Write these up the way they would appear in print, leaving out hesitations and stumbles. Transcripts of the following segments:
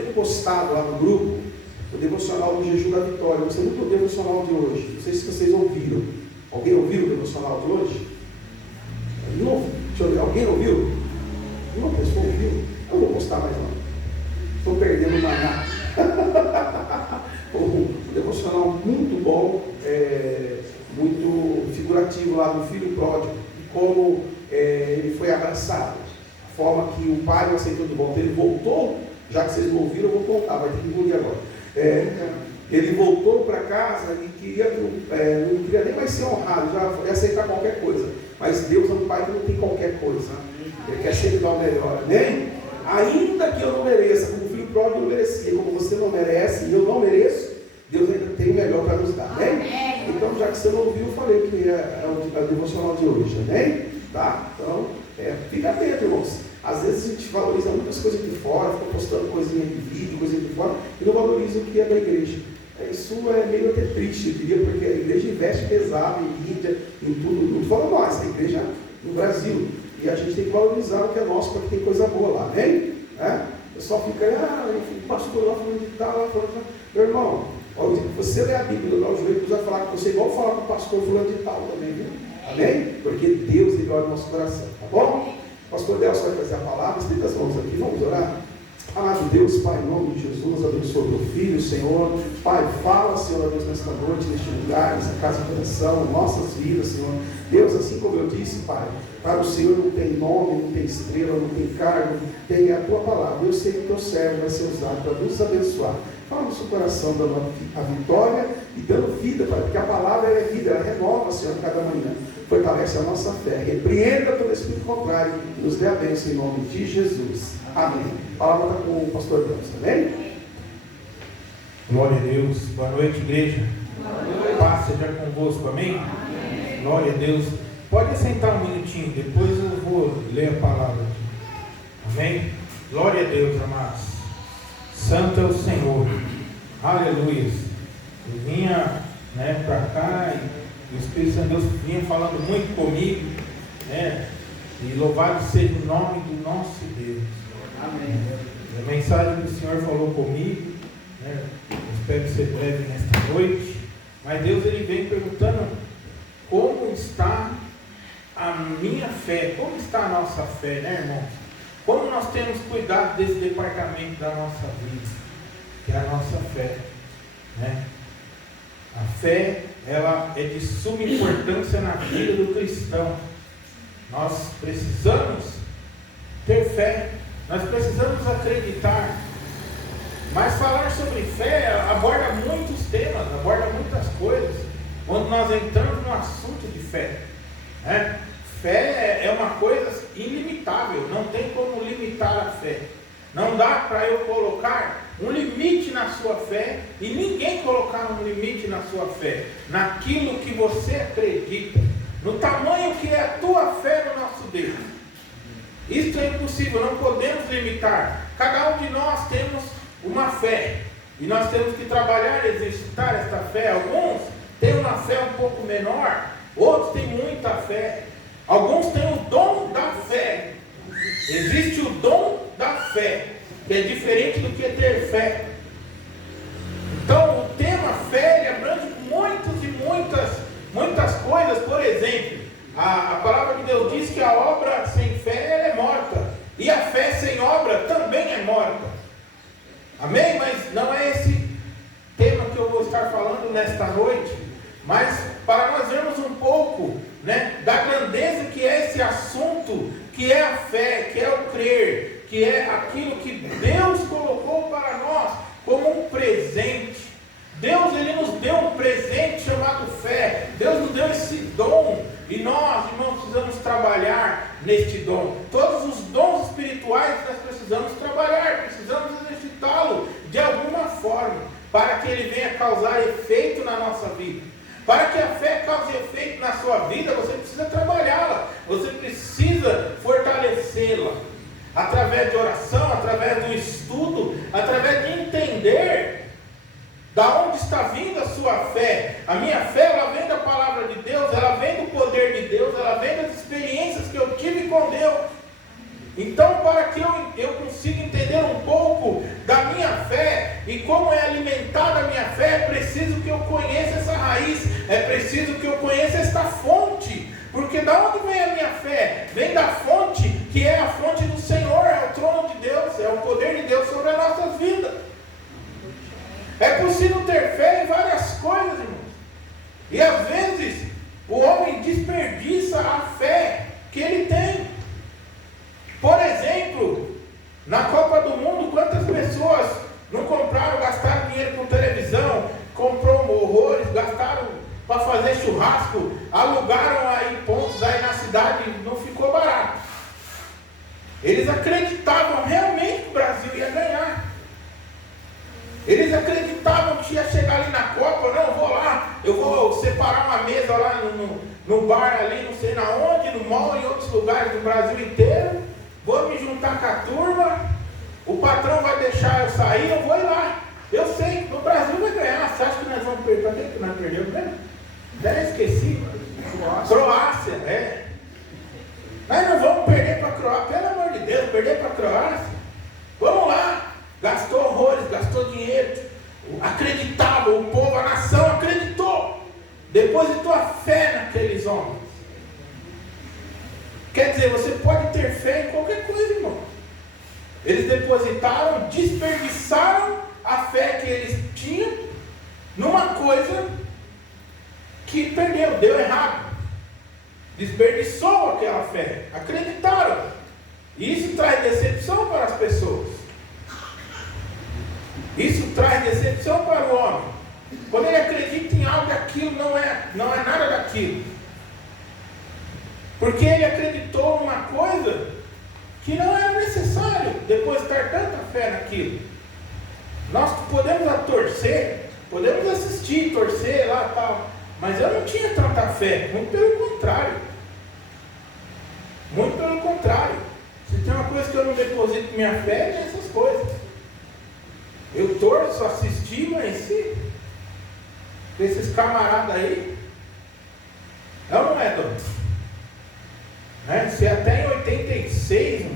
tenho postado lá no grupo o devocional do Jejum da Vitória. Eu gostei muito do devocional de hoje. Não sei se vocês ouviram. Alguém ouviu o devocional de hoje? Não, deixa eu ver. Alguém ouviu? Uma pessoa ouviu? Eu vou postar mais não. Estou perdendo maná. Um devocional muito bom, muito figurativo lá do filho pródigo, e como ele foi abraçado, a forma que o pai o aceitou de volta. Ele voltou, já que vocês não ouviram, eu vou contar, vai ter que engolir agora. Ele voltou para casa e não queria nem mais ser honrado, já ia aceitar qualquer coisa. Mas Deus é um pai que não tem qualquer coisa. Ele quer sempre dar o melhor, né? Ainda que eu não mereça, como o filho pródigo não merecia, como você não merece e eu não mereço, Deus ainda tem o melhor para nos dar, né? Então, já que você não ouviu, eu falei que é o devocional de hoje, né? Tá? Então, fica atento, irmãos. Às vezes a gente valoriza muitas coisas de fora, fica postando coisinha de vídeo, coisinha de fora, e não valoriza o que é da igreja. Isso é meio até triste, eu diria, porque a igreja investe pesado em mídia, em tudo. Não estou falando nós, a igreja no Brasil. E a gente tem que valorizar o que é nosso, porque tem coisa boa lá, né? O pessoal fica, o pastor lá falando de tal, lá falando de tal. Meu irmão, você lê a Bíblia, lá o joelho vai falar com você, igual falar com o pastor fulano de tal também, viu? Amém? Porque Deus, ele olha o nosso coração, tá bom? O pastor Delcio vai fazer a palavra, estenda as mãos aqui, vamos orar. Amado Deus, Pai, em nome de Jesus, abençoa o teu filho, Senhor. Pai, fala, Senhor, Deus, nesta noite, neste lugar, nessa casa de oração, em nossas vidas, Senhor. Deus, assim como eu disse, Pai, para o Senhor não tem nome, não tem estrela, não tem cargo, tem a tua palavra. Eu sei que o teu servo vai ser usado para nos abençoar. Fala no seu coração, dando a vitória e dando vida, Pai, porque a palavra é vida, ela renova, Senhor, cada manhã. Fortalece a nossa fé, repreenda todo espírito contrário e nos dê a bênção em nome de Jesus. Amém. A palavra está com o pastor Deus, amém? Glória a Deus. Boa noite, igreja. Boa noite. Paz seja convosco, amém? Amém. Glória a Deus. Pode sentar um minutinho, depois eu vou ler a palavra. Amém? Glória a Deus, amados. Santo é o Senhor. Aleluia. Eu vinha para cá e o Espírito Santo de Deus vinha falando muito comigo, e louvado seja o nome do nosso Deus. Amém. A mensagem que o Senhor falou comigo, eu espero ser breve nesta noite, mas Deus ele vem perguntando como está a minha fé, como está a nossa fé, né, irmãos? Como nós temos cuidado desse departamento da nossa vida, que é a nossa fé, né? A fé, ela é de suma importância na vida do cristão. Nós precisamos ter fé, nós precisamos acreditar. Mas falar sobre fé aborda muitos temas, aborda muitas coisas, quando nós entramos no assunto de fé, né? Fé é uma coisa ilimitável, não tem como limitar a fé. Não dá para eu colocar um limite na sua fé e ninguém colocar um limite na sua fé, naquilo que você acredita, no tamanho que é a tua fé no nosso Deus. Isso é impossível, não podemos limitar. Cada um de nós temos uma fé e nós temos que trabalhar e exercitar esta fé. Alguns têm uma fé um pouco menor, outros têm muita fé. Alguns têm o dom da fé. Existe o dom da fé, que é diferente do que ter fé. Então, o tema fé ele abrange muitas coisas. Por exemplo, a palavra de Deus diz que a obra sem fé ela é morta, e a fé sem obra também é morta. Amém? Mas não é esse tema que eu vou estar falando nesta noite, mas para nós vermos um pouco, da grandeza que é esse assunto, que é a fé, que é o crer, que é aquilo que Deus colocou para nós como um presente. Deus ele nos deu um presente chamado fé. Deus nos deu esse dom e nós, irmãos, precisamos trabalhar neste dom. Todos os dons espirituais nós precisamos trabalhar, precisamos exercitá-lo de alguma forma, para que ele venha causar efeito na nossa vida. Para que a fé cause efeito na sua vida, você precisa trabalhá-la, você precisa fortalecê-la, através de oração, através do estudo, através de entender da onde está vindo a sua fé. A minha fé, ela vem da palavra de Deus, ela vem do poder de Deus, ela vem das experiências que eu tive com Deus. Então, para que eu consiga entender um pouco da minha E como é alimentada a minha fé, é preciso que eu conheça essa raiz, é preciso que eu conheça esta fonte. Porque da onde vem a minha fé? Vem da fonte que é a fonte do Senhor, é o trono de Deus, é o poder de Deus sobre as nossas vidas. É possível ter fé em várias coisas, irmãos. E às vezes o homem desperdiça a fé que ele tem. Por exemplo, na Copa do Mundo, quantas pessoas não compraram, gastaram dinheiro com televisão, comprou horrores, gastaram para fazer churrasco, alugaram aí pontos aí na cidade, não ficou barato. Eles acreditavam realmente que o Brasil ia ganhar. Eles acreditavam que ia chegar ali na Copa. Não, vou lá, eu vou separar uma mesa lá no bar ali, não sei na onde, no mall, em outros lugares do Brasil inteiro. Vou me juntar com a turma, o patrão vai deixar eu sair, eu vou ir lá. Eu sei que o Brasil vai ganhar. Você acha que nós vamos perder? Para que nós perdemos mesmo? Até esqueci. Croácia, é. Nós não vamos perder para a Croácia, pelo amor de Deus, perder para a Croácia. Vamos lá. Gastou horrores, gastou dinheiro, acreditava, o povo, a nação acreditou, depositou a fé naqueles homens. Quer dizer, você pode ter fé em qualquer coisa, irmão. Eles depositaram, desperdiçaram a fé que eles tinham numa coisa que perdeu, deu errado. Desperdiçou aquela fé, acreditaram. E isso traz decepção para as pessoas. Isso traz decepção para o homem. Quando ele acredita em algo, aquilo não é nada daquilo. Porque ele acreditou numa coisa que não era necessário depositar tanta fé naquilo. Nós podemos torcer, podemos assistir, torcer lá e tal, mas eu não tinha tanta fé, muito pelo contrário. Muito pelo contrário. Se tem uma coisa que eu não deposito minha fé, é nessas coisas. Eu torço, assisti, mas esses camaradas aí, é ou não é, Dom? Né? Se até em 86,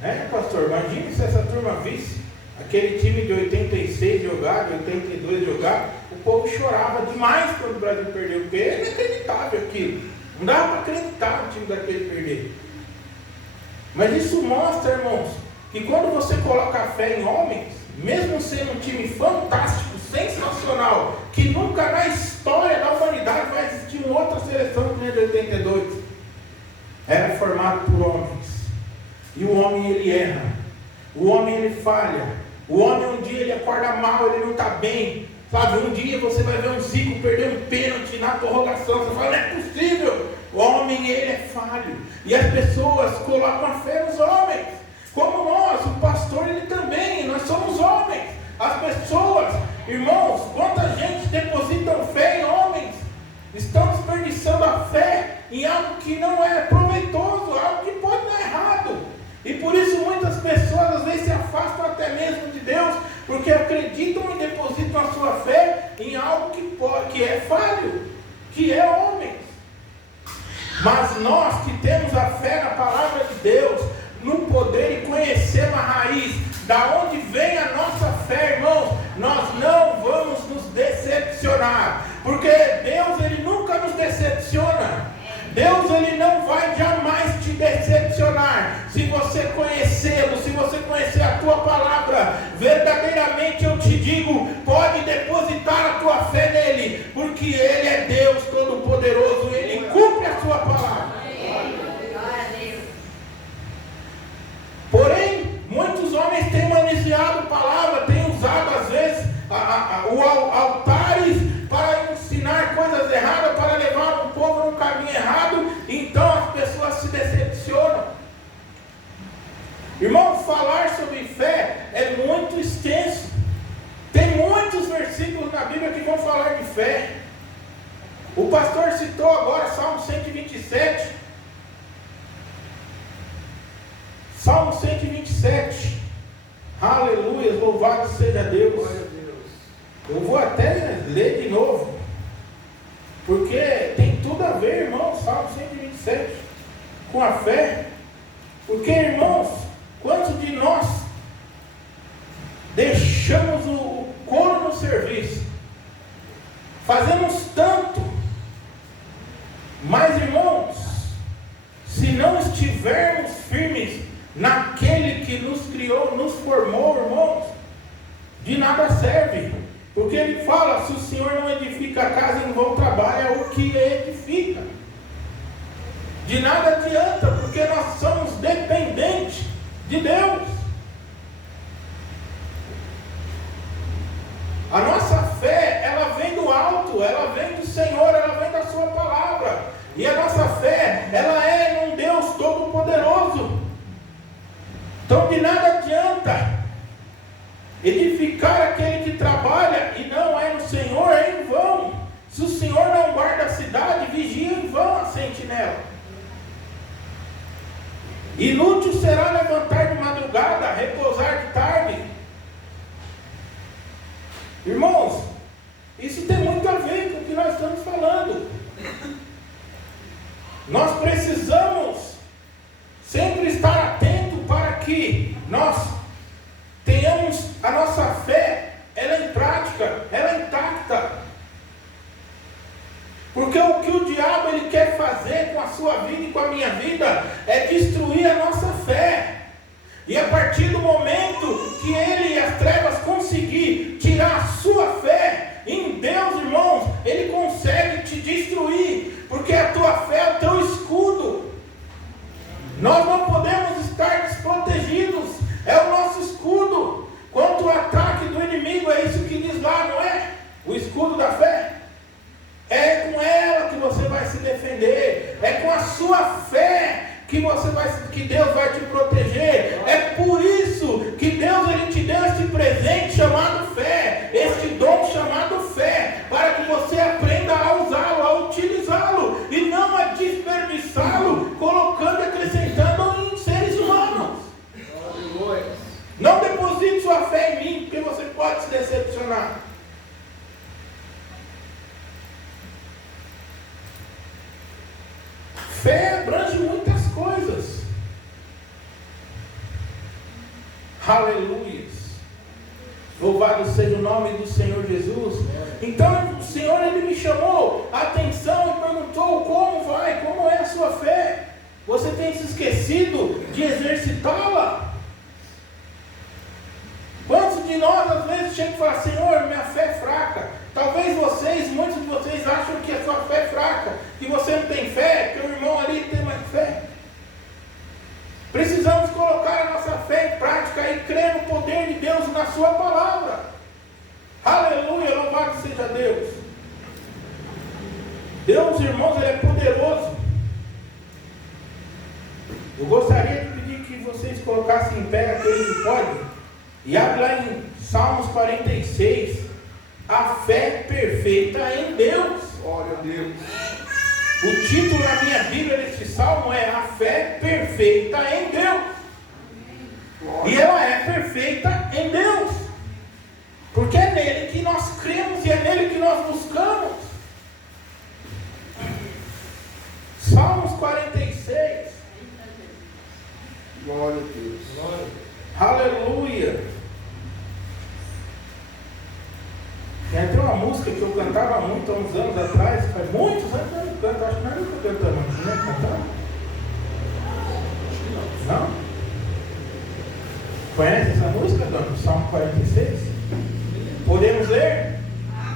né, pastor? Imagina se essa turma visse aquele time de 86 jogar, de 82 jogar, o povo chorava demais quando o Brasil perdeu, porque é inacreditável aquilo. Não dava para acreditar o time daquele perder. Mas isso mostra, irmãos, que quando você coloca a fé em homens, mesmo sendo um time fantástico, sensacional, que nunca na história da humanidade vai existir uma outra seleção que nem de 82, era formado por homens. E o homem ele erra, o homem ele falha, o homem um dia ele acorda mal, ele não está bem, sabe? Um dia você vai ver um Zico perder um pênalti na prorrogação, você fala, não é possível. O homem ele é falho, e as pessoas colocam a fé nos homens. Como nós, o pastor ele também, nós somos homens. As pessoas, irmãos, quanta gente depositam fé em homens, estão desperdiçando a fé em algo que não é proveitoso, algo que pode dar errado. E por isso muitas pessoas às vezes se afastam até mesmo de Deus, porque acreditam e depositam a sua fé em algo que é falho, que é homens. Mas nós que temos a fé na palavra de Deus, no poder e conhecer a raiz, da onde vem a nossa fé, irmãos, nós não vamos nos decepcionar, porque Deus ele nunca nos decepciona. Deus ele não vai jamais te decepcionar. Se você conhecê-lo, se você conhecer a tua palavra, verdadeiramente eu te digo, pode depositar a tua fé nele, porque ele é Deus Todo-Poderoso, ele cumpre a sua palavra. Porém, muitos homens têm manuseado a palavra, têm usado às vezes altares para ensinar coisas erradas, para levar o povo num caminho errado, então as pessoas se decepcionam. Irmão, falar sobre fé é muito extenso. Tem muitos versículos na Bíblia que vão falar de fé. O pastor citou agora Salmo 127. Salmo 127. Aleluia, louvado seja Deus. Eu vou até ler de novo, porque tem tudo a ver, irmãos, Salmo 127, com a fé. Porque, irmãos, quantos de nós deixamos serviço. Fazemos tanto. Mas, irmãos, se não estivermos firmes naquele que nos criou, nos formou, irmãos, de nada serve. Porque ele fala, se o Senhor não edifica a casa, em vão trabalha o que edifica. De nada adianta, porque nós somos dependentes de Deus. A nossa fé, ela vem do alto, ela vem do Senhor, ela vem da sua palavra. E a nossa fé, ela é em um Deus Todo-Poderoso. Então de nada adianta edificar aquele que trabalha e não é no Senhor, é em vão. Se o Senhor não guarda a cidade, vigia em vão a sentinela. Inútil será levantar de madrugada, repousar de tarde. Irmãos, isso tem muito a ver com o que nós estamos falando. Nós precisamos sempre estar atentos para que nós tenhamos a nossa fé, ela em prática, ela intacta. Porque o que o diabo ele quer fazer com a sua vida e com a minha vida é destruir a nossa fé. E a partir do momento que ele e as trevas conseguir tirar a sua fé em Deus, irmãos, ele consegue te destruir, porque a tua fé é o teu escudo. Nós não podemos estar desprotegidos, é o nosso escudo contra o ataque do inimigo. É isso que diz lá, não é? O escudo da fé. É com ela que você vai se defender, é com a sua fé que Deus vai te proteger. É por isso que Deus ele te deu este presente chamado fé, este dom chamado fé, para que você aprenda a usá-lo, a utilizá-lo e não a desperdiçá-lo, colocando e acrescentando em seres humanos. Não deposite sua fé em mim, porque você pode se decepcionar. Fé abrange muitas coisas. Aleluia. Louvado seja o nome do Senhor Jesus. Então o Senhor ele me chamou a atenção e perguntou como é a sua fé. Você tem se esquecido de exercitá-la? Quantos de nós às vezes chegam e falam, Senhor, minha fé é fraca. Talvez muitos de vocês acham que a sua fé é fraca, que você não tem fé, que o irmão ali tem mais fé. Precisamos colocar a nossa fé em prática e crer no poder de Deus na sua palavra. Aleluia, louvado seja Deus. Deus, irmãos, ele é poderoso. Eu gostaria de pedir que vocês colocassem em pé aquele que pode. E abre lá em Salmos 46. A fé perfeita em Deus. Glória a Deus. O título na minha Bíblia desse salmo é A Fé Perfeita em Deus. Glória. E ela é perfeita em Deus. Porque é nele que nós cremos e é nele que nós buscamos. Salmos 46. Glória a Deus. Glória. Aleluia. Tem uma música que eu cantava muito há uns anos atrás, faz muitos anos que eu não canto, acho que nós nunca cantamos, né? Cantamos? Não? Conhece essa música, dona? Salmo 46? Podemos ler?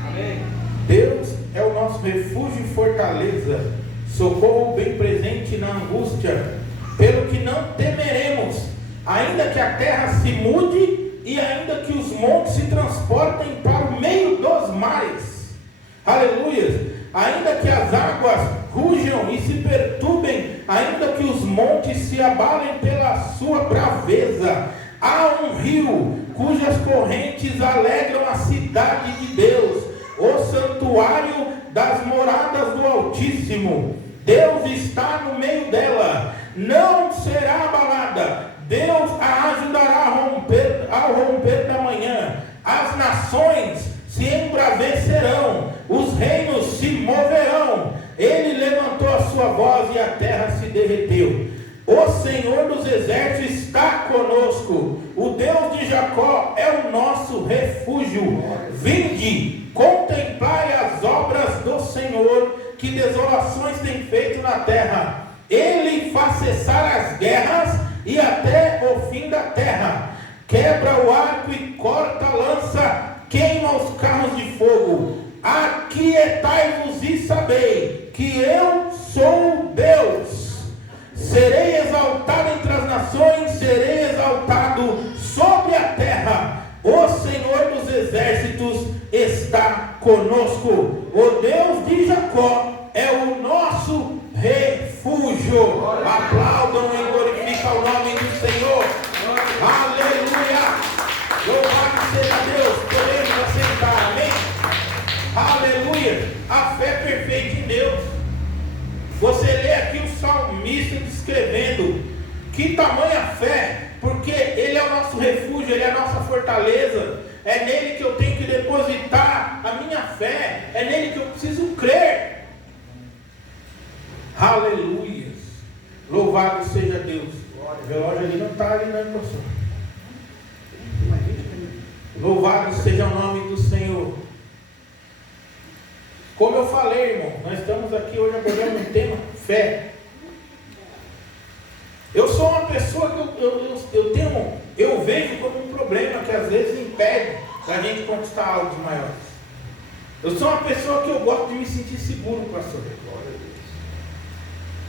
Amém. Deus é o nosso refúgio e fortaleza, socorro bem presente na angústia, pelo que não temeremos, ainda que a terra se mude e ainda que os montes se transportem para o meio dos mares. Aleluia. Ainda que as águas rujam e se perturbem, ainda que os montes se abalem pela sua braveza, há um rio cujas correntes alegram a cidade de Deus, o santuário das moradas do Altíssimo. Deus está no meio dela, não será abalada. Deus a ajudará ao romper da manhã. As nações se embravecerão, os reinos se moverão. Ele levantou a sua voz e a terra se derreteu. O Senhor dos exércitos está conosco. O Deus de Jacó é o nosso refúgio. Vinde, contemplai as obras do Senhor, que desolações tem feito na terra. Ele faz cessar as guerras e até o fim da terra. Quebra o arco e corta a lança, queima os carros de fogo. Aquietai-vos e sabei que eu sou Deus. Serei exaltado entre as nações, serei exaltado sobre a terra. O Senhor dos exércitos está conosco. O Deus de Jacó é o nosso refúgio. Aplaudam e glorificam o nome do Senhor. Aleluia. Louvado seja Deus. Podemos assentar, amém? Aleluia. A fé perfeita em Deus. Você lê aqui o salmista descrevendo que tamanha fé, porque Ele é o nosso refúgio, Ele é a nossa fortaleza. É nele que eu tenho que depositar a minha fé, é nele que eu preciso crer. Aleluia. Louvado seja Deus. O relógio ali não está ali, não, professor. Louvado seja o nome do Senhor. Como eu falei, irmão, nós estamos aqui hoje abordando um tema, fé. Eu sou uma pessoa que eu vejo como um problema que às vezes impede da gente conquistar algo maiores. Eu sou uma pessoa que eu gosto de me sentir seguro, pastor.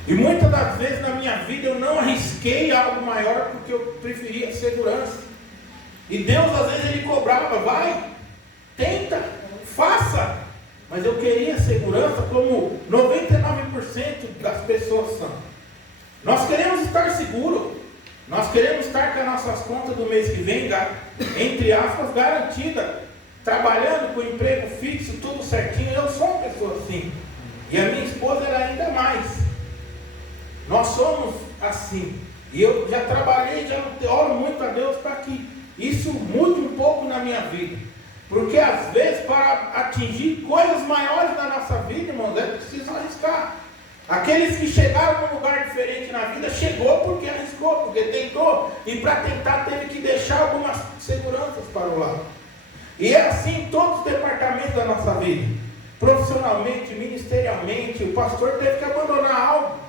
E muitas das vezes na minha vida eu não arrisquei algo maior porque eu preferia segurança. E Deus às vezes Ele cobrava, vai, tenta, faça. Mas eu queria segurança como 99% das pessoas são. Nós queremos estar seguros. Nós queremos estar com as nossas contas do mês que vem, entre aspas, garantida. Trabalhando com emprego fixo, tudo certinho. Eu sou uma pessoa assim. E a minha esposa era ainda mais. Nós somos assim. E eu já trabalhei, já oro muito a Deus para que isso mude um pouco na minha vida. Porque às vezes para atingir coisas maiores na nossa vida, irmãos, é preciso arriscar. Aqueles que chegaram num lugar diferente na vida, chegou porque arriscou, porque tentou. E para tentar teve que deixar algumas seguranças para o lado. E é assim em todos os departamentos da nossa vida. Profissionalmente, ministerialmente, o pastor teve que abandonar algo.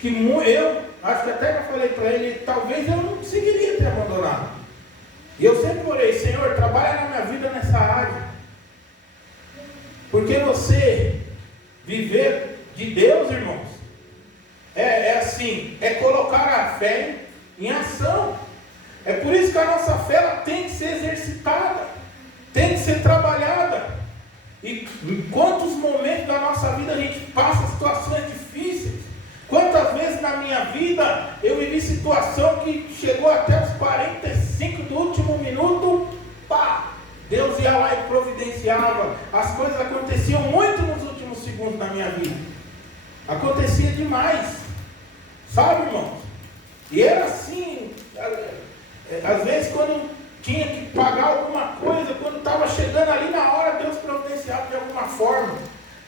Que eu, acho que até já falei para ele, talvez eu não conseguiria ter abandonado. E eu sempre orei, Senhor, trabalha na minha vida nessa área. Porque você viver de Deus, irmãos, é assim, é colocar a fé em ação. É por isso que a nossa fé ela tem que ser exercitada, tem que ser trabalhada. E em quantos momentos da nossa vida a gente passa situações difíceis? Quantas vezes na minha vida eu vivi situação que chegou até os 45 do último minuto, pá, Deus ia lá e providenciava. As coisas aconteciam muito nos últimos segundos da minha vida. Acontecia demais. Sabe, irmãos? E era assim, às vezes quando tinha que pagar alguma coisa, quando estava chegando ali na hora, Deus providenciava de alguma forma.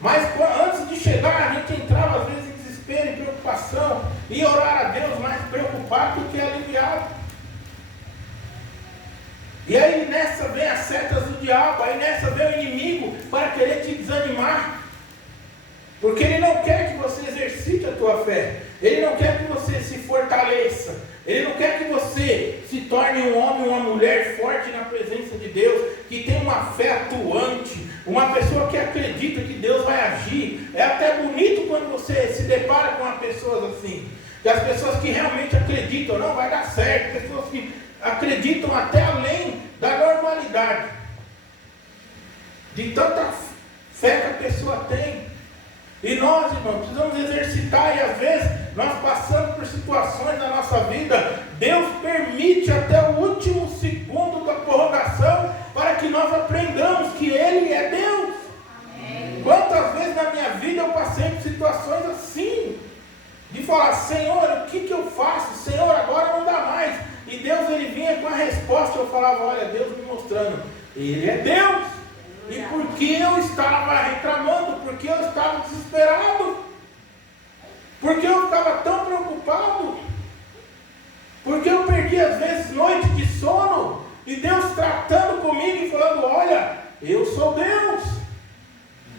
Mas antes de chegar, a gente entrava às vezes em desespero e preocupação, e orar a Deus mais preocupado do que aliviado. E aí nessa vem as setas do diabo, aí nessa vem o inimigo para querer te desanimar, porque ele não quer que você exercite a tua fé, ele não quer que você se fortaleça, ele não quer que você se torne um homem, uma mulher forte na presença de Deus, que tem uma fé atuante, uma pessoa que acredita que Deus vai agir. É até bonito quando você se depara com pessoas assim, que as pessoas que realmente acreditam, não vai dar certo, pessoas que acreditam até além da normalidade, de tanta fé que a pessoa tem. E nós, irmãos, precisamos exercitar, e às vezes nós passamos por situações na nossa vida, Deus permite até o último segundo da prorrogação, para que nós aprendamos que Ele é Deus. Amém. Quantas vezes na minha vida eu passei por situações assim, de falar, Senhor, o que eu faço? Senhor, agora não dá mais. E Deus, Ele vinha com a resposta, eu falava, olha, Deus me mostrando, Ele é Deus. E porque eu estava reclamando, porque eu estava desesperado, porque eu estava tão preocupado. Porque eu perdi às vezes noite de sono, e Deus tratando comigo e falando, olha, eu sou Deus,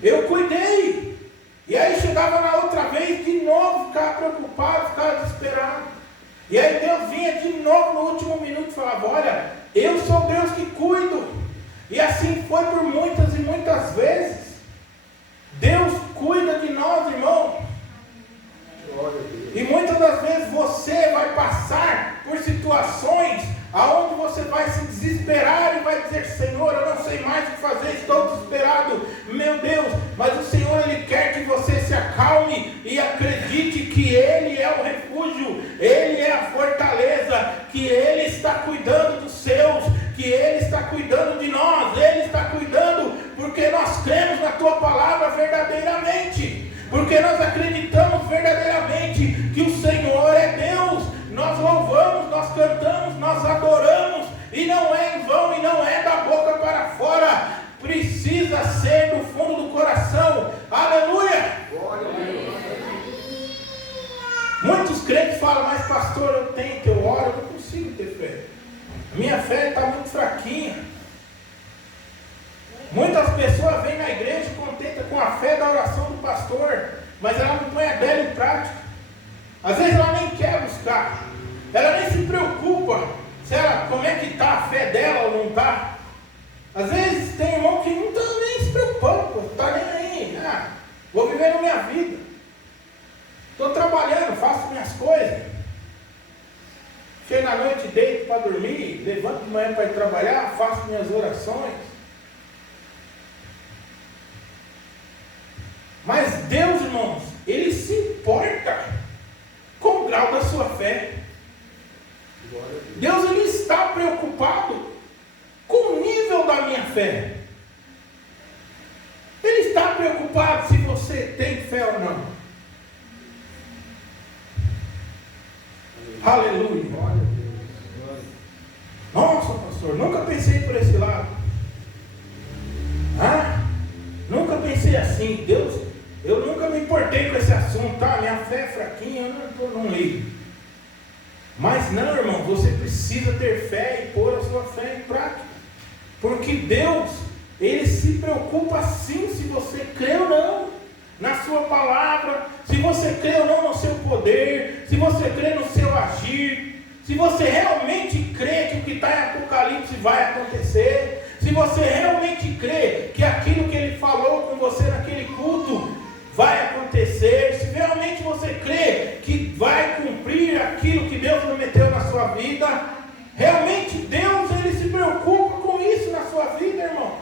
eu cuidei. E aí chegava na outra vez, de novo ficava preocupado, ficava desesperado. E aí Deus vinha de novo no último minuto e falava, olha, eu sou Deus que cuido. E assim foi por muitas e muitas vezes. Deus cuida de nós, irmão. E muitas das vezes você vai passar por situações aonde você vai se desesperar e vai dizer, Senhor, eu não sei mais o que fazer, estou desesperado, meu Deus. Mas o Senhor, Ele quer que você se acalme e acredite que Ele é o refúgio, Ele é a fortaleza, que Ele está cuidando dos seus, que Ele está cuidando de nós, Ele está cuidando, porque nós cremos na Tua palavra verdadeiramente, porque nós acreditamos verdadeiramente que o Senhor é Deus. Nós louvamos, nós cantamos, nós adoramos, e não é em vão, e não é da boca para fora, precisa ser do fundo do coração. Aleluia! Glória a Deus. Muitos crentes falam, mas pastor, eu tenho que eu oro, eu não consigo ter fé. A minha fé está muito fraquinha. Muitas pessoas vêm na igreja contenta com a fé da oração do pastor, mas ela não põe a dela em prática. Às vezes ela nem quer buscar, ela nem se preocupa se ela, como é que está a fé dela ou não está. Às vezes tem irmão que não está nem se preocupando, não está nem aí, vou viver a minha vida, estou trabalhando, faço minhas coisas, chego à noite, deito para dormir, levanto de manhã para ir trabalhar, faço minhas orações. Mas Deus, irmãos, Ele se importa com o grau da sua fé. Deus, Ele está preocupado com o nível da minha fé. Ele está preocupado se você tem fé ou não. Aleluia. Nossa, pastor, nunca pensei por esse lado. Nunca pensei assim. Deus, eu nunca me importei com esse assunto, tá? Minha fé é fraquinha, eu não ligo. Mas não, irmão, você precisa ter fé e pôr a sua fé em prática. Porque Deus, Ele se preocupa sim se você crê ou não na sua palavra, se você crê ou não no seu poder, se você crê no seu agir, se você realmente crê que o que está em Apocalipse vai acontecer, se você realmente crê que aquilo que Ele falou com você naquele culto vai acontecer, se realmente você crê que vai cumprir aquilo que Deus prometeu na sua vida, realmente Deus, Ele se preocupa com isso na sua vida, irmão.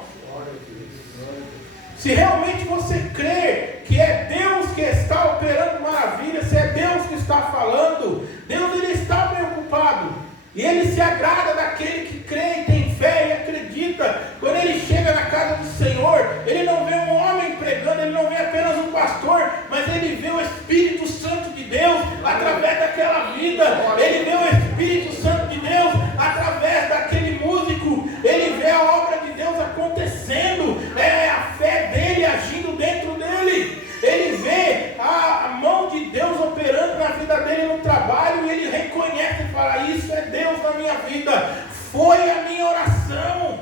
Se realmente você crê que é Deus que está operando maravilhas, se é Deus que está falando, Deus, Ele está preocupado. E Ele se agrada daquele que crê e tem fé e acredita. Quando Ele chega na casa do Senhor, Ele não vê um homem pregando, Ele não vê apenas um pastor, mas Ele vê o Espírito Santo de Deus através daquela vida. Ele vê o Espírito Santo de Deus através daquele músico. Ele vê a obra de Deus acontecendo. É a fé dele agindo dentro dele. Ele vê a mão de Deus operando na vida dele no trabalho, e ele reconhece e fala, isso é Deus na minha vida, foi a minha oração.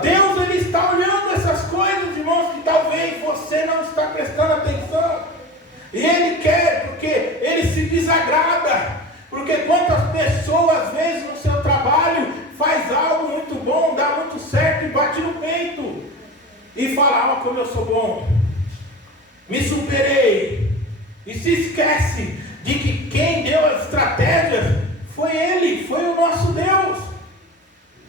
Deus, Ele está olhando essas coisas, irmãos, que talvez você não está prestando atenção, e Ele quer, porque Ele se desagrada, porque quantas pessoas às vezes no seu trabalho faz algo muito bom, dá muito certo e bate no peito, e fala, como eu sou bom, me superei, e se esquece de que quem deu as estratégias foi Ele, foi o nosso Deus.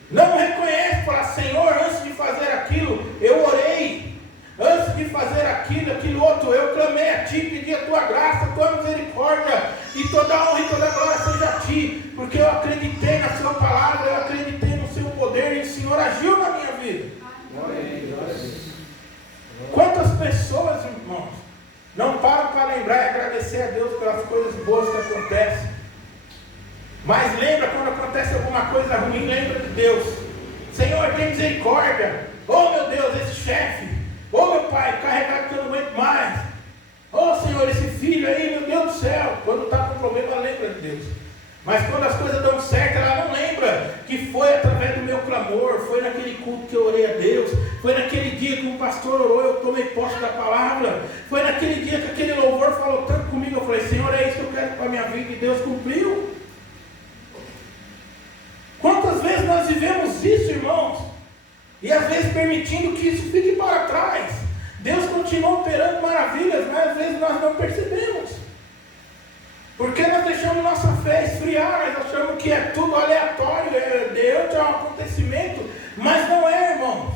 Não reconhece, fala, Senhor, antes de fazer aquilo, eu orei, antes de fazer aquilo outro, eu clamei a Ti, pedi a Tua graça, a Tua misericórdia, e toda a honra e toda a glória seja a Ti, porque eu acreditei na Sua palavra, eu acreditei no Seu poder, e o Senhor agiu na minha vida. Quantas pessoas, irmãos, não param para lembrar e agradecer a Deus pelas coisas boas que acontecem, mas lembra quando acontece alguma coisa ruim, lembra de Deus. Senhor, tem misericórdia. Oh meu Deus, esse chefe, oh meu pai, carregado que eu não aguento mais, oh Senhor, esse filho aí, meu Deus do céu. Quando está com problema, lembra de Deus. Mas quando as coisas dão certo, ela não lembra que foi através do meu clamor, foi naquele culto que eu orei a Deus, foi naquele dia que um pastor orou, eu tomei posse da palavra, foi naquele dia que aquele louvor falou tanto comigo, eu falei, Senhor, é isso que eu quero para a minha vida, e Deus cumpriu. Quantas vezes nós vivemos isso, irmãos? E às vezes permitindo que isso fique para trás. Deus continua operando maravilhas, mas às vezes nós não percebemos. Porque nós deixamos nossa fé esfriar, nós achamos que é tudo aleatório, Deus é um acontecimento, mas não é, irmãos.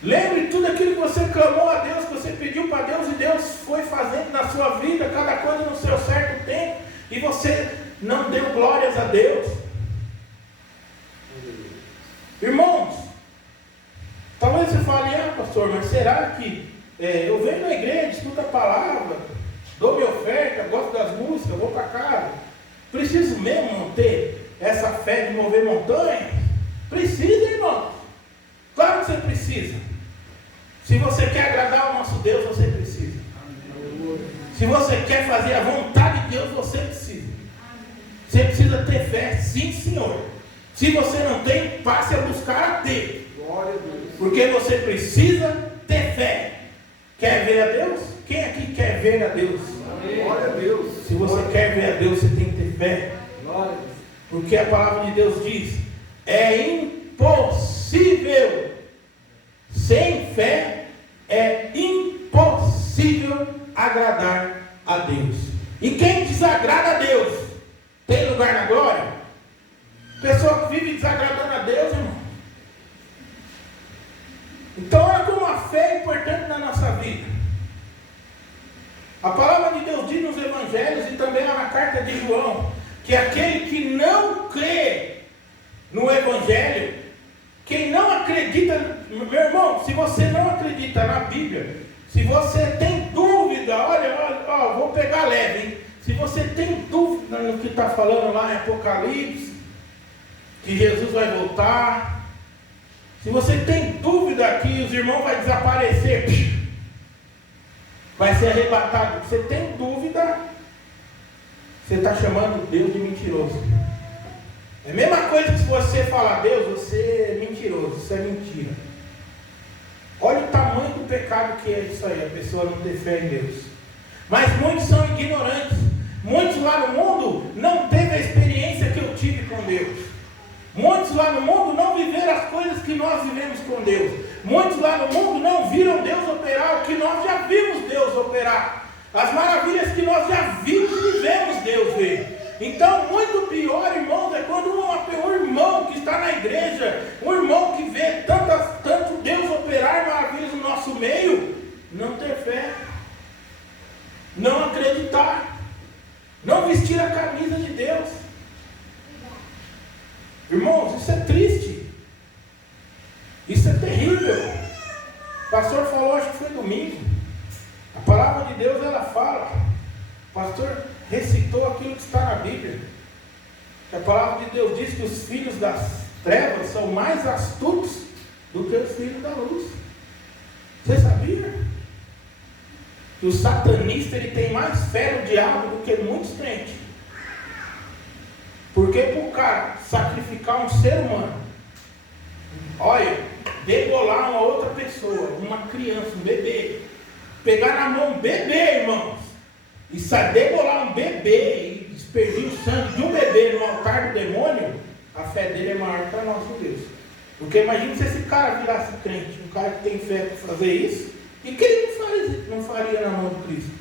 Lembre tudo aquilo que você clamou a Deus, que você pediu para Deus, e Deus foi fazendo na sua vida, cada coisa no seu certo tempo, e você não deu glórias a Deus. Irmãos, talvez você fale, pastor, mas será que eu venho na igreja, escuto a palavra, dou minha oferta, gosto das músicas, vou para casa, preciso mesmo ter essa fé de mover montanhas? Precisa, irmão. Claro que você precisa. Se você quer agradar o nosso Deus, você precisa. Se você quer fazer a vontade de Deus, você precisa. Você precisa ter fé, sim, Senhor. Se você não tem, passe a buscar a ter. Porque você precisa ter fé. Quer ver a Deus? Quem aqui quer ver a Deus? Glória a Deus. Se você quer ver a Deus, você tem que ter fé. Porque a palavra de Deus diz: é impossível. Sem fé é impossível agradar a Deus. E quem desagrada a Deus, tem lugar na glória? Pessoa que vive desagradando a Deus, irmão. Então olha como a fé é importante na nossa vida. A palavra de Deus diz nos evangelhos e também lá na carta de João, que aquele que não crê no evangelho, quem não acredita, meu irmão, se você não acredita na Bíblia, se você tem dúvida, olha, vou pegar leve, hein? Se você tem dúvida no que está falando lá em Apocalipse, que Jesus vai voltar, se você tem dúvida que os irmãos vão desaparecer, vai ser arrebatado, você tem dúvida, você está chamando Deus de mentiroso. É a mesma coisa que se você falar, Deus, você é mentiroso, isso é mentira. Olha o tamanho do pecado que é isso aí, a pessoa não ter fé em Deus. Mas muitos são ignorantes. Muitos lá no mundo não teve a experiência que eu tive com Deus. Muitos lá no mundo não viveram as coisas que nós vivemos com Deus. Muitos lá no mundo não viram Deus operar o que nós já vimos Deus operar. As maravilhas que nós já vimos e vivemos Deus ver. Então, muito pior, irmãos, é quando um irmão que está na igreja, um irmão que vê tanto Deus operar maravilhas no nosso meio, não ter fé, não acreditar, não vestir a camisa de Deus. Irmãos, isso é triste, isso é terrível. O pastor falou, acho que foi domingo, a palavra de Deus ela fala, o pastor recitou aquilo que está na Bíblia, que a palavra de Deus diz que os filhos das trevas são mais astutos do que os filhos da luz. Você sabia? Que o satanista ele tem mais fé no diabo do que muitos crentes. Porque para o cara sacrificar um ser humano, olha, degolar uma outra pessoa, uma criança, um bebê, pegar na mão um bebê, irmãos, e degolar um bebê e despedir o sangue de um bebê no altar do demônio, a fé dele é maior que a nossa, Deus. Porque imagina se esse cara virasse crente, um cara que tem fé para fazer isso, e que ele não faria na mão de Cristo?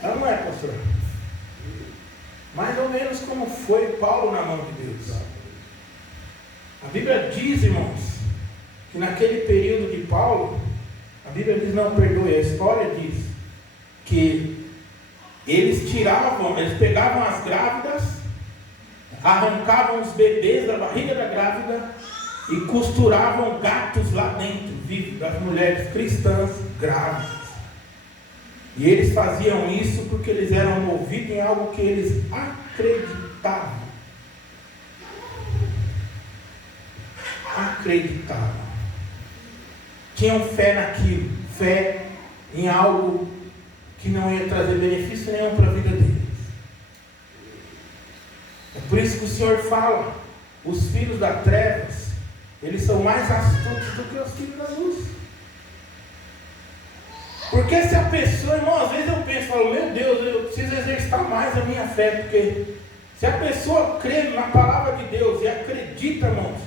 Ela não é, pastor? Mais ou menos como foi Paulo na mão de Deus. A Bíblia diz, irmãos, que naquele período de Paulo, a Bíblia diz, não, perdoe, a história diz que eles pegavam as grávidas, arrancavam os bebês da barriga da grávida e costuravam gatos lá dentro, vivos, das mulheres cristãs grávidas. E eles faziam isso porque eles eram movidos em algo que eles acreditavam. Tinham fé naquilo, fé em algo que não ia trazer benefício nenhum para a vida deles. É por isso que o Senhor fala, os filhos das trevas, eles são mais astutos do que os filhos da luz. Porque se a pessoa, irmão, às vezes eu penso, falo, meu Deus, eu preciso exercitar mais a minha fé, porque se a pessoa crê na palavra de Deus e acredita, irmãos,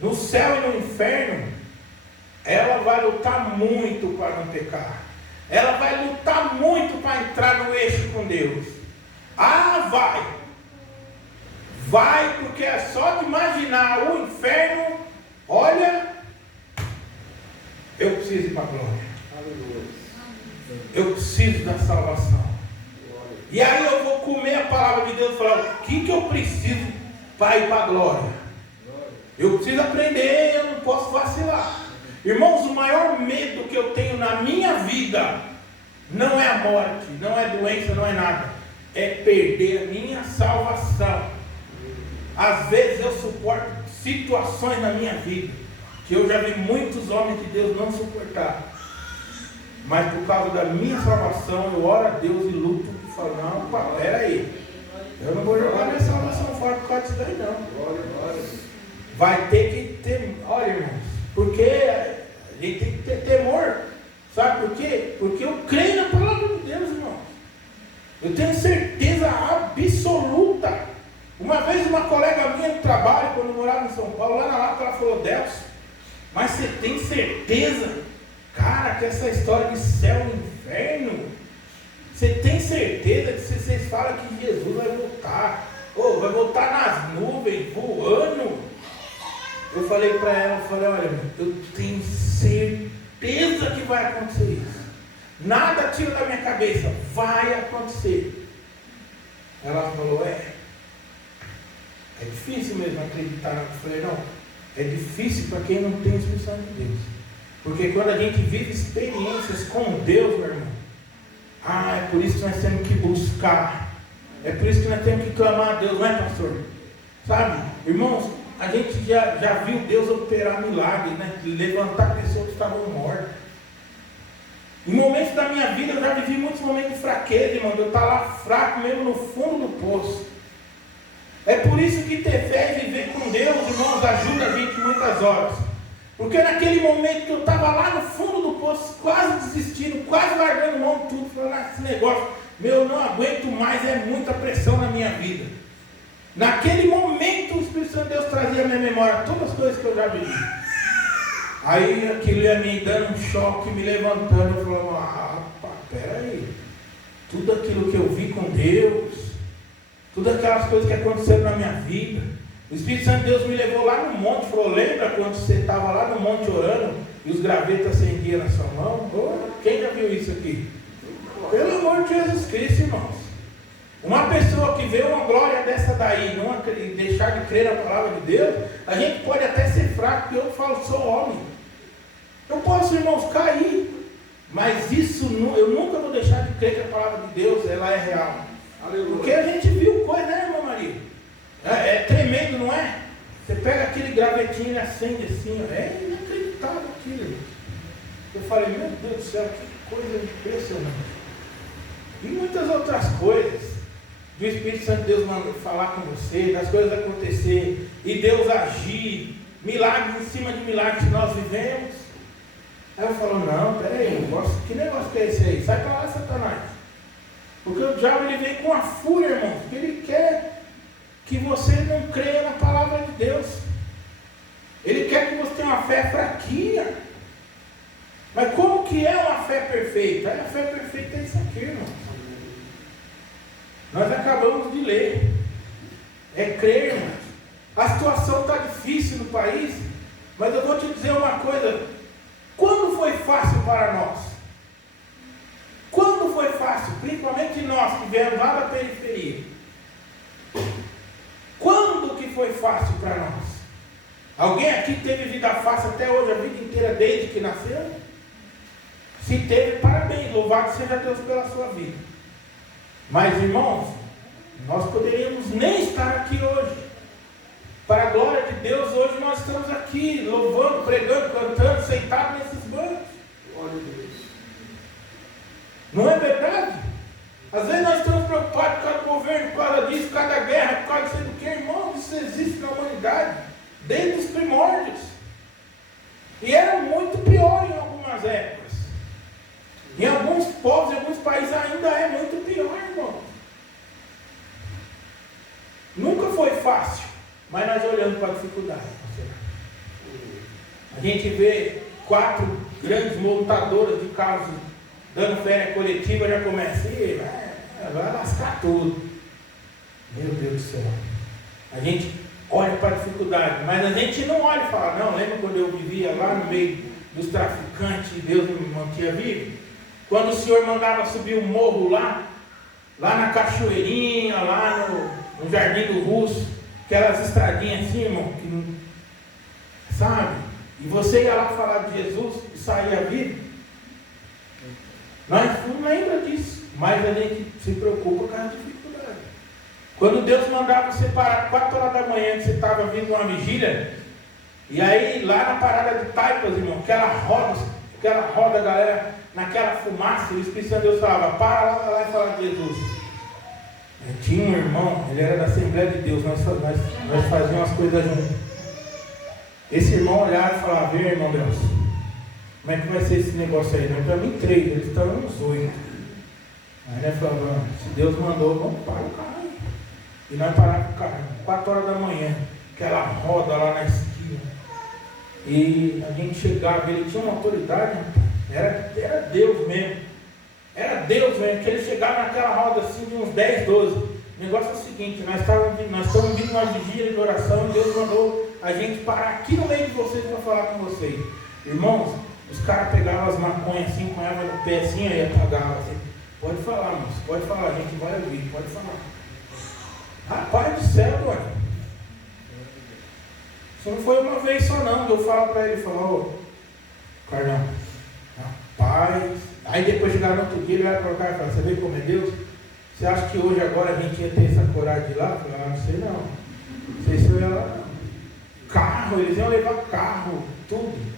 no céu e no inferno, ela vai lutar muito para não pecar. Ela vai lutar muito para entrar no eixo com Deus. Ah, vai! Vai, porque é só de imaginar o inferno. Olha, eu preciso ir para a glória. Eu preciso da salvação. E aí eu vou comer a palavra de Deus e falar, o que eu preciso para ir para a glória? Eu preciso aprender, eu não posso vacilar. Irmãos, o maior medo que eu tenho na minha vida não é a morte, não é doença, não é nada. É perder a minha salvação. Às vezes eu suporto situações na minha vida que eu já vi muitos homens de Deus não suportar. Mas por causa da minha salvação, eu oro a Deus e luto e falo, não, pera aí. Eu não vou jogar minha salvação fora por causa disso daí, não. Vai ter que ter, olha, irmãos, porque a gente tem que ter temor. Sabe por quê? Porque eu creio na palavra de Deus, irmãos. Eu tenho certeza absoluta. Uma vez uma colega minha no trabalho, quando eu morava em São Paulo, lá na Lapa, ela falou, Delcio, mas você tem certeza, cara, que essa história de céu e inferno, você tem certeza que vocês falam que Jesus vai voltar, ou vai voltar nas nuvens, voando? Eu falei para ela, olha, eu tenho certeza que vai acontecer isso. Nada tira da minha cabeça, vai acontecer. Ela falou, é difícil mesmo acreditar. Eu falei, não, é difícil para quem não tem a instrução de Deus. Porque quando a gente vive experiências com Deus, meu irmão, é por isso que nós temos que buscar. É por isso que nós temos que clamar a Deus, não é, pastor? Sabe, irmãos, a gente já viu Deus operar milagres, né? Levantar pessoas que estavam mortas. Em momentos da minha vida, eu já vivi muitos momentos de fraqueza, irmão. Eu estava lá fraco mesmo no fundo do poço. É por isso que ter fé e viver com Deus, irmãos, ajuda a gente muitas horas. Porque naquele momento que eu estava lá no fundo do poço, quase desistindo, quase largando mão de tudo, falando, esse negócio, eu não aguento mais, é muita pressão na minha vida. Naquele momento o Espírito Santo de Deus trazia à minha memória todas as coisas que eu já vivi. Aí aquilo ia me dando um choque, me levantando, eu falava, rapaz, peraí, tudo aquilo que eu vi com Deus, todas aquelas coisas que aconteceram na minha vida, o Espírito Santo de Deus me levou lá no monte, falou, lembra quando você estava lá no monte orando e os gravetos acendiam na sua mão? Quem já viu isso aqui? Pelo amor de Jesus Cristo, irmãos. Uma pessoa que vê uma glória dessa daí, não deixar de crer na palavra de Deus, a gente pode até ser fraco, porque eu falo, sou homem. Eu posso, irmãos, cair, mas isso eu nunca vou deixar de crer que a palavra de Deus, ela é real. Aleluia. Porque a gente viu coisa, né, irmã Maria? É tremendo, não é? Você pega aquele gravetinho e acende assim, é inacreditável aquilo. Eu falei, meu Deus do céu, que coisa impressionante. E muitas outras coisas. Do Espírito Santo de Deus falar com você, das coisas acontecer, e Deus agir, milagres em cima de milagres que nós vivemos. Aí eu falo, não, peraí, que negócio que é esse aí? Sai pra lá, Satanás. Porque o diabo ele vem com a fúria, irmão, porque ele quer que você não creia na palavra de Deus. Ele quer que você tenha uma fé fraquinha. Mas como que é uma fé perfeita? A fé perfeita é isso aqui, irmão. Nós acabamos de ler. É crer, irmãos. A situação está difícil no país, mas eu vou te dizer uma coisa. Quando foi fácil para nós? Quando foi fácil? Principalmente nós que viemos lá da periferia. Quando que foi fácil para nós? Alguém aqui teve vida fácil até hoje, a vida inteira, desde que nasceu? Se teve, parabéns, louvado seja Deus pela sua vida. Mas, irmãos, nós poderíamos nem estar aqui hoje. Para a glória de Deus, hoje nós estamos aqui, louvando, pregando, cantando, sentados nesses bancos. Glória a Deus. Não é verdade? desde os primórdios. E era muito pior em algumas épocas. Em alguns povos, em alguns países ainda é muito pior, irmão. Nunca foi fácil, mas nós olhamos para a dificuldade. A gente vê 4 grandes montadoras de carros dando férias coletiva, já começa, vai lascar tudo. Meu Deus do céu. A gente olha para a dificuldade, mas a gente não olha e fala, não, lembra quando eu vivia lá no meio dos traficantes e Deus me mantinha vivo? Quando o Senhor mandava subir um morro lá na Cachoeirinha, lá no Jardim do Russo, aquelas estradinhas assim, irmão, que não, sabe? E você ia lá falar de Jesus e saía vivo. Nós não lembra disso, mas a gente se preocupa com a dificuldade. Quando Deus mandava você parar 4 horas da manhã, que você estava vindo uma vigília, e aí lá na parada de Taipas, irmão, aquela roda, galera, naquela fumaça, o Espírito Santo de Deus falava, para lá e fala de Jesus. Eu tinha um irmão, ele era da Assembleia de Deus, nós fazíamos as coisas juntos. Esse irmão olhava e falava, vê, irmão Deus, como é que vai ser esse negócio aí? Nós estamos em 3, eles estão uns 8. Aí nós falávamos, se Deus mandou, vamos parar o carro aí. E nós parávamos o carro, 4 horas da manhã, aquela roda lá na esquina. E a gente chegava, ele tinha uma autoridade, era Deus mesmo. Era Deus mesmo, que ele chegava naquela roda assim de uns 10, 12. O negócio é o seguinte, nós estamos vindo uma vigília de oração e Deus mandou a gente parar aqui no meio de vocês para falar com vocês. Irmãos, os caras pegavam as maconhas assim, com ela no pé assim, aí apagavam assim. Pode falar, moço, pode falar, a gente vai ouvir, pode falar. Rapaz do céu, Dona. Isso não foi uma vez só não, eu falo para ele, ô, Carlão, rapaz. Aí depois chegaram no outro dia, ele vai para o cara e fala, você vê como é Deus? Você acha que hoje agora a gente ia ter essa coragem de ir lá? Eu falei, não sei não. Não sei se eu ia lá não. Carro, eles iam levar carro, tudo.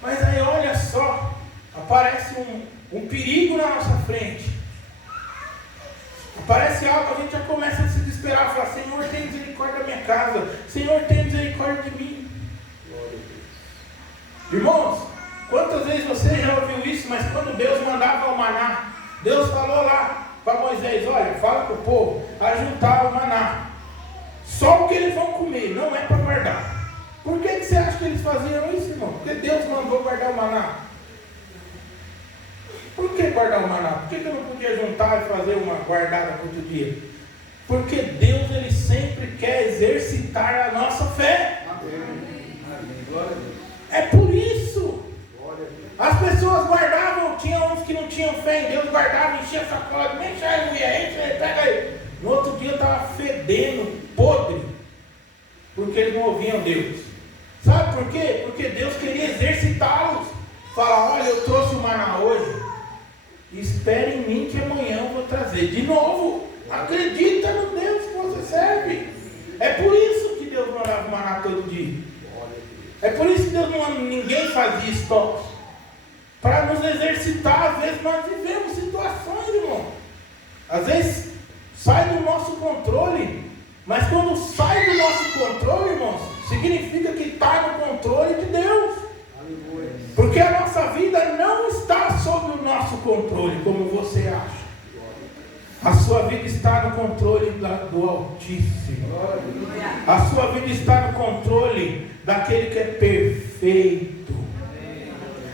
Mas aí olha só, aparece um perigo na nossa frente. Aparece algo, a gente já começa a se desesperar, falar, Senhor, tem misericórdia da minha casa, Senhor, tem misericórdia de mim. Irmãos, quantas vezes você já ouviu isso, mas quando Deus mandava o maná, Deus falou lá para Moisés, olha, fala para o povo, ajuntar o maná. Só o que eles vão comer, não é para guardar. Por que você acha que eles faziam isso, irmão? Porque Deus mandou guardar o maná. Por que guardar o maná? Por que eu não podia juntar e fazer uma guardada para outro dia? Porque Deus, ele sempre quer exercitar a nossa fé. É por isso. As pessoas guardavam, tinha uns que não tinham fé em Deus, guardavam, enchia a sacola, mexe aí, mulher, pega aí. No outro dia estava fedendo, podre, porque eles não ouviam Deus. Sabe por quê? Porque Deus queria exercitá-los. Fala, olha, eu trouxe o maná hoje, espere em mim que amanhã eu vou trazer de novo. Acredita no Deus que você serve. É por isso que Deus mandava o maná todo dia. É por isso que Deus ninguém fazia estoques. Para nos exercitar. Às vezes nós vivemos situações, irmão. Às vezes sai do nosso controle. Mas quando sai do nosso controle, irmãos, significa que está no controle de Deus. Porque a nossa vida não está sob o nosso controle, como você acha. A sua vida está no controle do Altíssimo. A sua vida está no controle daquele que é perfeito.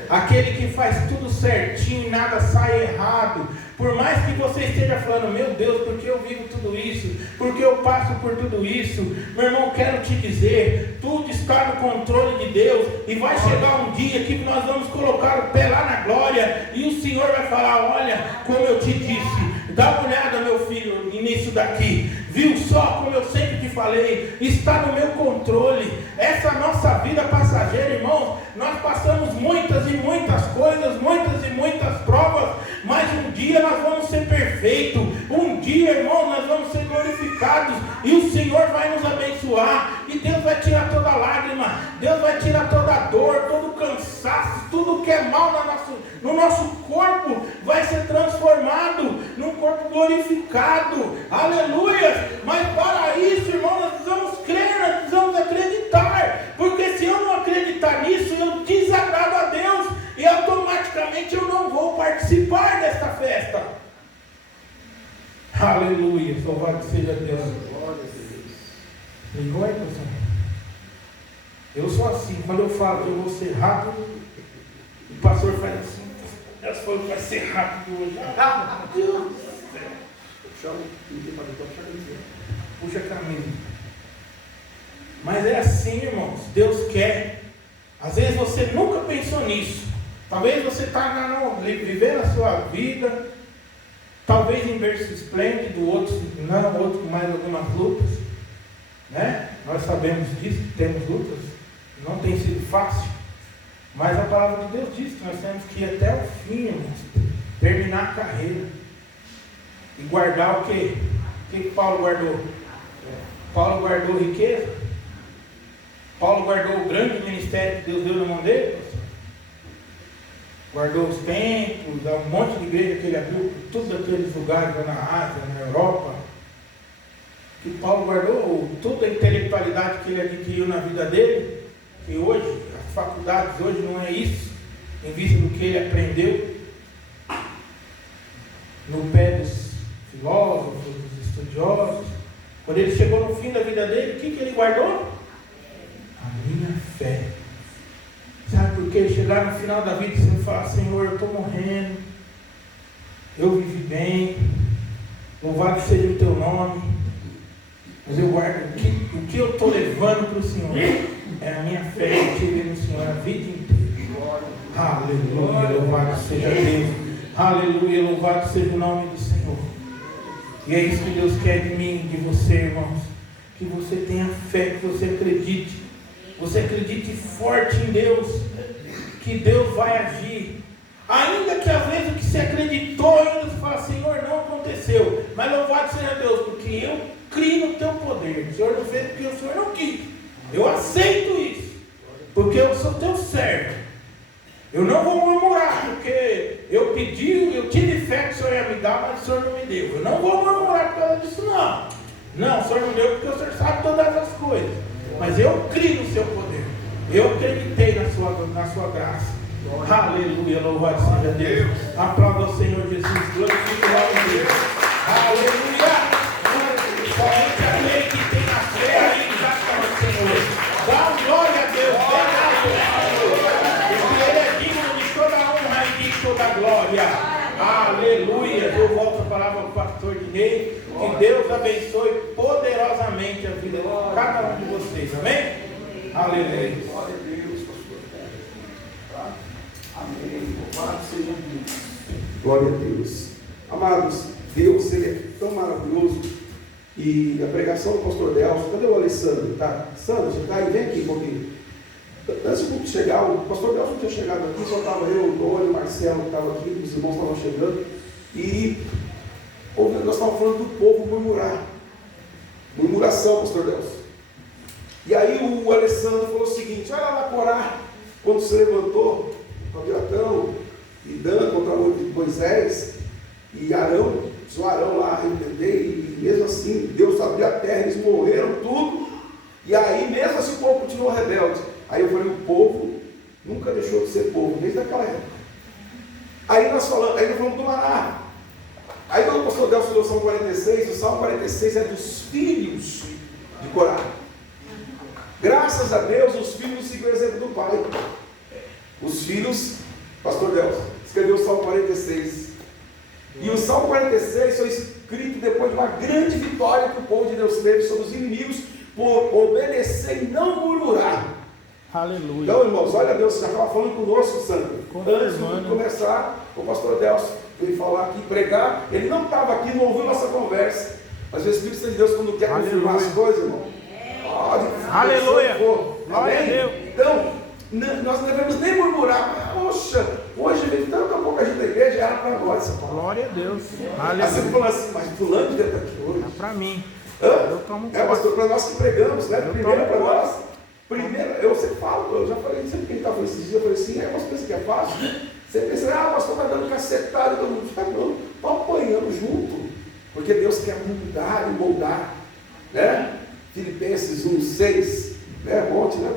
Aquele que faz tudo certinho e nada sai errado. Por mais que você esteja falando, meu Deus, porque eu vivo tudo isso? Porque eu passo por tudo isso? Meu irmão, quero te dizer, tudo está no controle de Deus. E vai chegar um dia que nós vamos colocar o pé lá na glória. E o Senhor vai falar, olha, como eu te disse, dá uma olhada, meu filho, nisso daqui. Viu só como eu sempre te falei? Está no meu controle. Essa nossa vida passageira, irmãos, nós passamos muitas e muitas coisas, muitas e muitas provas, mas um dia nós vamos ser perfeitos. Um dia, irmãos, nós vamos ser glorificados e o Senhor vai nos abençoar. E Deus vai tirar toda lágrima, Deus vai tirar toda dor, todo cansaço, tudo que é mal no nosso corpo vai ser transformado num corpo glorificado. Aleluia! Mas para isso, irmão, nós precisamos crer Aleluia. Louvado seja Deus. Ligou aí, pessoal? Eu sou assim. Quando eu falo que eu vou ser rápido, o pastor faz assim. Deus falou que vai ser rápido hoje. Puxa a camisa. Mas é assim, irmãos. Deus quer. Às vezes você nunca pensou nisso. Talvez você está vivendo a sua vida, talvez em berço esplêndido, outros não, outros com mais algumas lutas, né? Nós sabemos disso, temos lutas, não tem sido fácil, mas a palavra de Deus diz que nós temos que ir até o fim, irmãos, terminar a carreira e guardar o quê? O que Paulo guardou? Paulo guardou riqueza? Paulo guardou o grande ministério que Deus deu na mão dele? Guardou os templos, um monte de igreja que ele abriu por todos aqueles lugares lá na Ásia, na Europa. Que Paulo guardou toda a intelectualidade que ele adquiriu na vida dele, que hoje, as faculdades hoje não é isso, em vista do que ele aprendeu no pé dos filósofos, dos estudiosos. Quando ele chegou no fim da vida dele, o que ele guardou? A minha fé. Sabe por quê? Chegar no final da vida e você falar: Senhor, eu estou morrendo, eu vivi bem, louvado seja o teu nome, mas eu guardo o que eu estou levando para o Senhor é a minha fé que eu tive no Senhor a vida inteira. Aleluia, louvado seja Deus. Aleluia, louvado seja o nome do Senhor. E é isso que Deus quer de mim, de você, irmãos, que você tenha fé, que você acredite. Você acredite forte em Deus, que Deus vai agir. Ainda que às vezes o que você acreditou, ainda você fala: Senhor, não aconteceu. Mas louvado seja Deus, porque eu creio no teu poder. O Senhor não fez porque o Senhor não quis. Eu aceito isso, porque eu sou teu servo. Eu não vou murmurar, porque eu pedi, eu tive fé que o Senhor ia me dar, mas o Senhor não me deu. Eu não vou murmurar por causa disso, não. Não, o Senhor não deu porque o Senhor sabe todas as coisas. Mas eu creio no seu poder. Eu acreditei na sua graça. Aleluia, louvado seja Deus. Aplauda ao Senhor Jesus. Glorifique o nome de Deus. Aleluia. Somente aquele que tem a fé aí já está no Senhor. Dá glória a Deus. Porque Ele é digno de toda a honra e de toda a glória. Aleluia. Eu volto a palavra ao pastor Dinei. Que Deus abençoe poderosamente a vida de cada um de vocês. Amém? Aleluia. Glória a Deus, pastor. Amém. Louvado seja Deus. Glória a Deus. Amados, Deus, Ele é tão maravilhoso. E a pregação do pastor Delcio, cadê o Alessandro? Tá? Sandro, você está aí? Vem aqui um pouquinho. Antes de chegar, o pastor Delcio não tinha chegado aqui, só estava eu, o Doni, o Marcelo que estava aqui, os irmãos estavam chegando. E nós estávamos falando do povo murmurar. Murmuração, pastor Delcio. E aí o Alessandro falou o seguinte: olha lá Corá, quando se levantou com Abiatão e Dan contra Moisés e Arão, o Arão lá arrepender, e mesmo assim Deus abriu a terra, eles morreram tudo, e aí mesmo assim o povo continuou rebelde. Aí eu falei: o povo nunca deixou de ser povo, desde aquela época. Aí nós falamos do Maná. Aí quando o pastor Delcio leu o Salmo 46, o Salmo 46 é dos filhos de Corá. Graças a Deus, os filhos seguiram o exemplo do pai. Os filhos, pastor Delcio, escreveu o Salmo 46. E o Salmo 46 foi escrito depois de uma grande vitória que o povo de Deus teve sobre os inimigos, por obedecer e não murmurar. Aleluia. Então, irmãos, olha, Deus já estava falando conosco, Sandro. Antes de começar, o pastor Delcio veio falar aqui, pregar. Ele não estava aqui, não ouviu nossa conversa. Mas o Espírito Santo de Deus, quando quer confirmar as coisas, irmão, pode. Aleluia. Glória a Deus. Então, nós não devemos nem murmurar. Poxa, hoje veio tanta pouca gente da igreja, era para nós essa palavra. Glória a Deus. Aí você falou assim: mas fulano devia estar aqui hoje. É para mim. Pastor, para nós que pregamos, né? Primeiro para nós. Primeiro, eu sempre falo, eu já falei, sempre que ele estava esses dias, eu falei assim: umas coisas que é fácil. Você pensa: pastor, está dando cacetada, todo mundo está dando, está apanhando junto. Porque Deus quer mudar e moldar, né? Filipenses 1:6, né? Monte, né?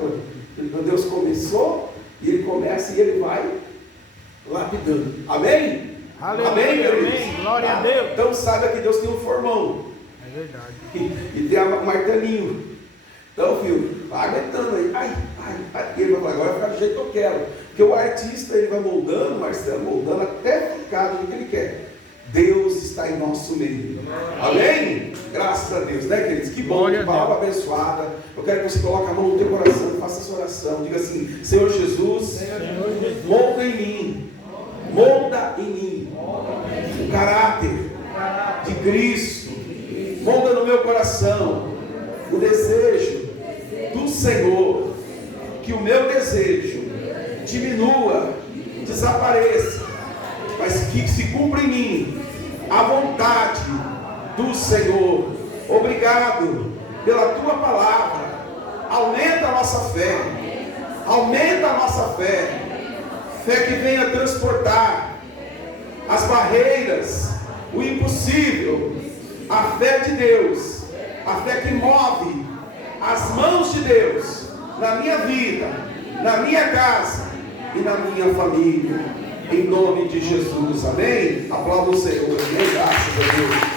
Quando Deus começou, e Ele começa e Ele vai lapidando. Amém? Aleluia, Amém, meu amém. Deus? Glória a Deus. Então saiba que Deus tem um formão. É verdade. E tem um martelinho. Então, filho, vai aguentando aí. Ai. Ele vai falar, agora vai ficar do jeito que eu quero. Porque o artista, ele vai moldando, Marcelo, moldando até ficar do jeito que ele quer. Deus está em nosso meio. Amém? Graças a Deus, né, queridos? Que bom, que palavra abençoada. Eu quero que você coloque a mão no teu coração e faça essa oração. Diga assim: Senhor Jesus, molda em mim. Molda em mim o caráter de Cristo. Molda no meu coração o desejo do Senhor. Que o meu desejo diminua, desapareça, mas que se cumpra em mim a vontade do Senhor. Obrigado pela tua palavra. Aumenta a nossa fé. Aumenta a nossa fé. Fé que venha transportar as barreiras, o impossível. A fé de Deus, a fé que move as mãos de Deus na minha vida, na minha casa e na minha família, em nome de Jesus, amém? Aplauda o Senhor, amém? Graças a Deus.